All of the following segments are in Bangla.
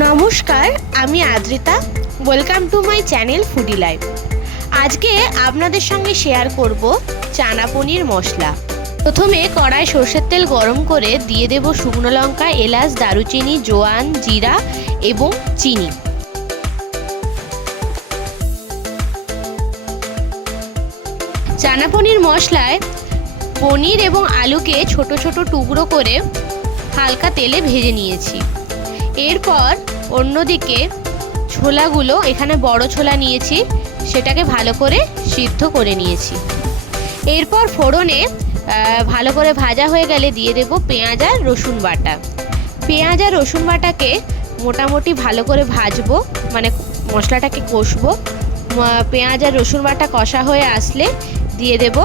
নমস্কার, আমি Adrita. Welcome to my channel foodie life আজকে আপনাদের সঙ্গে শেয়ার করব চানা পনির মশলা। প্রথমে কড়াই সর্ষের তেল গরম করে দিয়ে দেব শুকনো লঙ্কা, এলাচ, দারুচিনি, জোয়ান, জিরা এবং চিনি। চানা পনির মশলায় পনির এবং আলুকে ছোট ছোট টুকরো করে হালকা তেলে ভেজে নিয়েছি। এরপর অন্যদিকে ছোলাগুলো, এখানে বড় ছোলা নিয়েছি, সেটাকে ভালো করে সিদ্ধ করে নিয়েছি। এরপর ফোড়নে ভালো করে ভাজা হয়ে গেলে দিয়ে দেব পেঁয়াজ আর রসুন বাটা। পেঁয়াজ আর রসুন বাটাকে মোটামুটি ভালো করে ভাজবো মানে মশলাটাকে কষবো। পেঁয়াজ আর রসুন বাটা কষা হয়ে আসলে দিয়ে দেব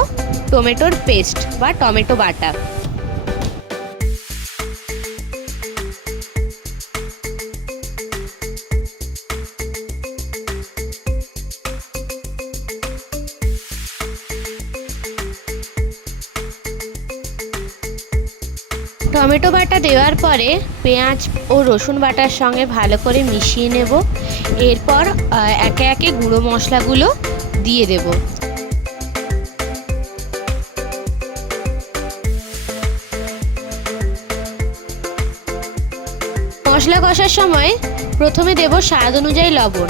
টমেটোর পেস্ট বা টমেটো বাটা। টমেটো বাটা দেওয়ার পরে পেঁয়াজ ও রসুন বাটার সঙ্গে ভালো করে মিশিয়ে নেব। এরপর একে একে গুঁড়ো মশলাগুলো দিয়ে দেব। মশলা কষার সময় প্রথমে দেব স্বাদ অনুযায়ী লবণ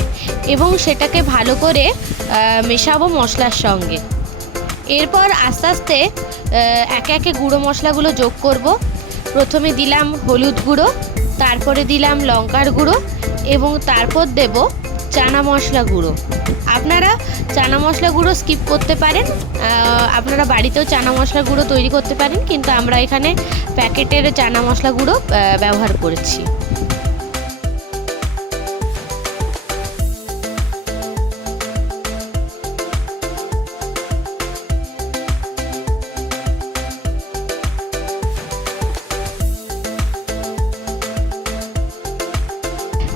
এবং সেটাকে ভালো করে মেশাবো মশলার সঙ্গে। এরপর আস্তে আস্তে একে একে গুঁড়ো মশলাগুলো যোগ করব। প্রথমে দিলাম হলুদ গুঁড়ো, তারপরে দিলাম লঙ্কার গুঁড়ো এবং তারপর দেব চানা মশলা গুঁড়ো। আপনারা চানা মশলা গুঁড়ো স্কিপ করতে পারেন আপনারা বাড়িতেও চানা মশলা গুঁড়ো তৈরি করতে পারেন, কিন্তু আমরা এখানে প্যাকেটের চানা মশলা গুঁড়ো ব্যবহার করেছি।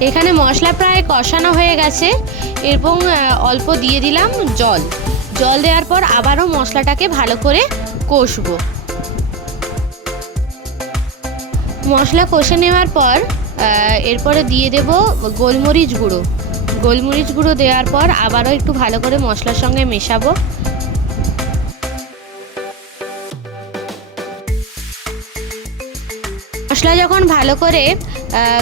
এখানে মশলা প্রায় কষানো হয়ে গেছে, এবং অল্প দিয়ে দিলাম জল। জল দেওয়ার পর আবারও মশলাটাকে ভালো করে কষবো। মশলা কষে নেওয়ার পর এরপরে দিয়ে দেব গোলমরিচ গুঁড়ো। গোলমরিচ গুঁড়ো দেওয়ার পর আবারও একটু ভালো করে মশলার সঙ্গে মেশাবো। মশলা যখন ভালো করে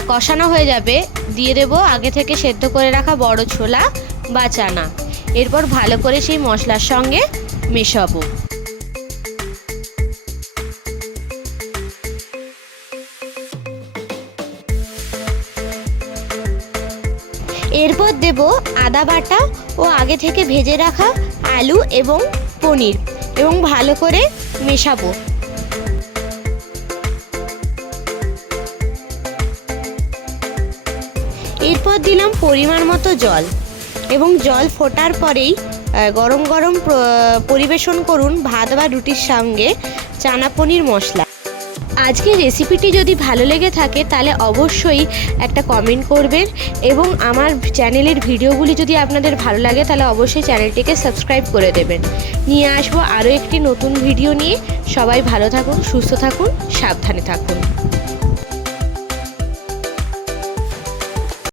কষানো হয়ে যাবে। দিয়ে দেবো আগে থেকে সেদ্ধ করে রাখা বড় ছোলা বা চানা। এরপর ভালো করে সেই মশলার সঙ্গে মেশাবো। এরপর দেব আদা বাটা ও আগে থেকে ভেজে রাখা আলু এবং পনির। এবং ভালো করে মেশাবো। এরপর দিলাম পরিমাণ মতো জল এবং জল ফোটার পরেই গরম গরম পরিবেশন করুন ভাত বা রুটির সঙ্গে চানা পনির মশলা। আজকের রেসিপিটি যদি ভালো লেগে থাকে, তাহলে অবশ্যই একটা কমেন্ট করবেন এবং আমার চ্যানেলের ভিডিওগুলি যদি আপনাদের ভালো লাগে, তাহলে অবশ্যই চ্যানেলটিকে সাবস্ক্রাইব করে দেবেন। নিয়ে আসব আরও একটি নতুন ভিডিও নিয়ে। সবাই ভালো থাকুন, সুস্থ থাকুন, সাবধানে থাকুন।